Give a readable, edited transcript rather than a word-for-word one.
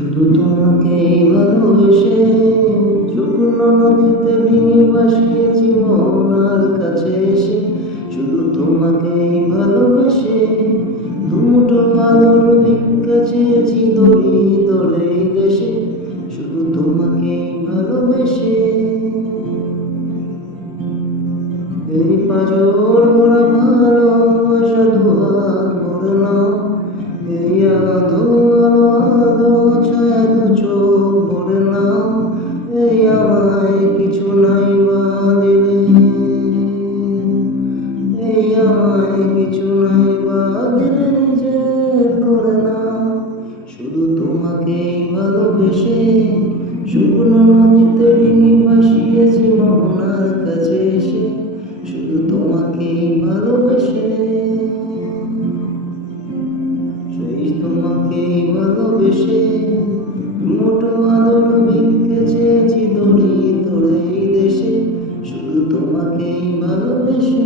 শুধু তোমাকেই ভালোবেসে শুকনো নদীতে ডিঙি ভাসিয়েছি মোহনার কাছে এসে। শুধু তোমাকেই ভালোবেসে দুমুঠো আলোর ভিক্ষা চেয়েছি দড়ি দড়ে দেশে। শুধু তোমাকেই ভালোবেসে এই পাজর মোরা ভালোবাসা দুহাত ভরে নাও। এই আধো আলো আলো ছায়া দু চোখ ভরে নাও। এই আমায় কিছু নাই বা দিলে, এই আমায় কিছু নাই বা দিলে নিজের করে নাও। শুধু তোমাকেই ভালোবেসে শুকনো নদীতে ডিঙি ভাসিয়েছি মোহনার কাছে এসে। শুধু তোমাকেই ভালোবেসে, সেই তোমাকেই ভালোবেসে মুঠো আলোর ভিক্ষে চেয়েছি দড়ি দড়ে দেশে। শুধু তোমাকেই ভালোবেসে।